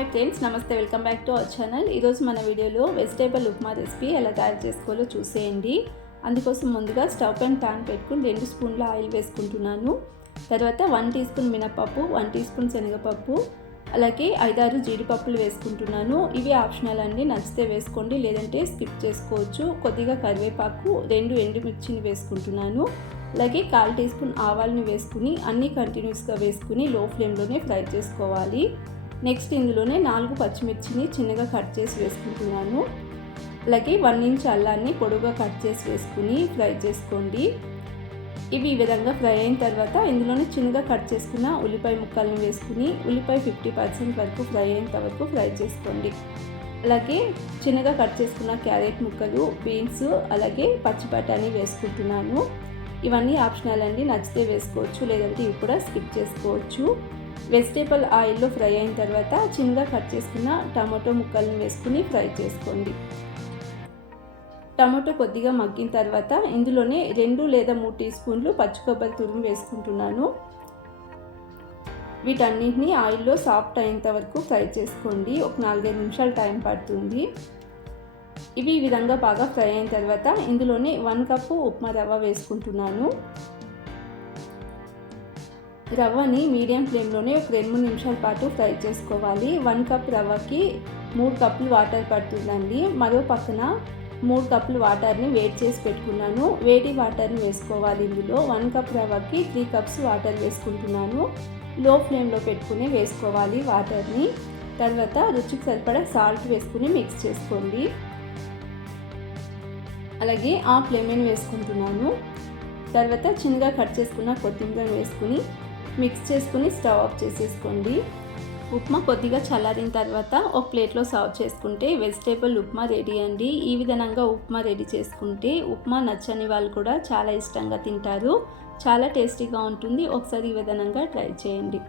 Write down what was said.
Hi friends, నమస్తే. Welcome back to our channel. ఈరోజు మన వీడియోలో వెజిటేబుల్ ఉప్మా రెసిపీ ఎలా తయారు చేసుకోవాలో చూసేయండి. అందుకోసం ముందుగా స్టవ్ పైన ప్యాన్ పెట్టుకుని 2 స్పూన్ల ఆయిల్ వేసుకుంటున్నాను. తర్వాత 1 టీ స్పూన్ మినపప్పు, 1 టీ స్పూన్ శనగపప్పు, అలాగే 5-6 జీడిపప్పులు వేసుకుంటున్నాను. ఇవి ఆప్షనల్ అండి, నచ్చితే వేసుకోండి, లేదంటే స్కిప్ చేసుకోవచ్చు. కొద్దిగా కరివేపాకు, 2 ఎండుమిర్చిని వేసుకుంటున్నాను. అలాగే 1/4 టీ స్పూన్ ఆవాలని వేసుకుని అన్నీ కంటిన్యూస్గా వేసుకుని లో ఫ్లేమ్లోనే ఫ్రై చేసుకోవాలి. నెక్స్ట్ ఇందులోనే 4 పచ్చిమిర్చిని చిన్నగా కట్ చేసి వేసుకుంటున్నాను. అలాగే 1 ఇంచ్ అల్లాన్ని పొడుగా కట్ చేసి వేసుకుని ఫ్రై చేసుకోండి. ఇవి ఈ విధంగా ఫ్రై అయిన తర్వాత ఇందులోనే చిన్నగా కట్ చేసుకున్న ఉల్లిపాయ ముక్కల్ని వేసుకుని ఉల్లిపాయ 50% వరకు ఫ్రై అయ్యేంత వరకు ఫ్రై చేసుకోండి. అలాగే చిన్నగా కట్ చేసుకున్న క్యారెట్ ముక్కలు, బీన్స్, అలాగే పచ్చి బఠానీ వేసుకుంటున్నాను. ఇవన్నీ ఆప్షనల్ అండి, నచ్చితే వేసుకోవచ్చు, లేదంటే ఇవి కూడా స్కిప్ చేసుకోవచ్చు. వెజిటేబుల్ ఆయిల్లో ఫ్రై అయిన తర్వాత చిన్నగా కట్ చేసుకున్న టమాటో ముక్కలను వేసుకుని ఫ్రై చేసుకోండి. టమాటో కొద్దిగా మగ్గిన తర్వాత ఇందులోనే 2 లేదా 3 టీ స్పూన్లు పచ్చి కొబ్బరి తురుము వేసుకుంటున్నాను. వీటన్నింటినీ ఆయిల్లో సాఫ్ట్ అయ్యేంత వరకు ఫ్రై చేసుకోండి. ఒక 4-5 నిమిషాలు టైం పడుతుంది. ఇవి ఈ విధంగా బాగా ఫ్రై అయిన తర్వాత ఇందులోనే 1 కప్పు ఉప్మా రవ్వ వేసుకుంటున్నాను. రవ్వని మీడియం ఫ్లేమ్లోనే ఒక 2-3 నిమిషాల పాటు ఫ్రై చేసుకోవాలి. 1 కప్ రవ్వకి 3 కప్పులు వాటర్ పడుతుందండి. మరో పక్కన 3 కప్పులు వాటర్ని వేడి చేసి పెట్టుకున్నాను. వేడి వాటర్ని వేసుకోవాలి. ఇందులో 1 కప్ రవ్వకి 3 కప్స్ వాటర్ వేసుకుంటున్నాను. లో ఫ్లేమ్లో పెట్టుకుని వేసుకోవాలి వాటర్ని. తర్వాత రుచికి సరిపడా సాల్ట్ వేసుకుని మిక్స్ చేసుకోండి. అలాగే హాఫ్ లెమన్ వేసుకుంటున్నాను. తర్వాత చిన్నగా కట్ చేసుకున్న కొత్తిమీర వేసుకుని మిక్స్ చేసుకుని స్టవ్ ఆఫ్ చేసేసుకోండి. ఉప్మా కొద్దిగా చల్లారిన తర్వాత ఒక ప్లేట్లో సర్వ్ చేసుకుంటే వెజిటేబుల్ ఉప్మా రెడీ అండి. ఈ విధంగా ఉప్మా రెడీ చేసుకుంటే ఉప్మా నచ్చని వాళ్ళు కూడా చాలా ఇష్టంగా తింటారు. చాలా టేస్టీగా ఉంటుంది. ఒకసారి ఈ విధంగా ట్రై చేయండి.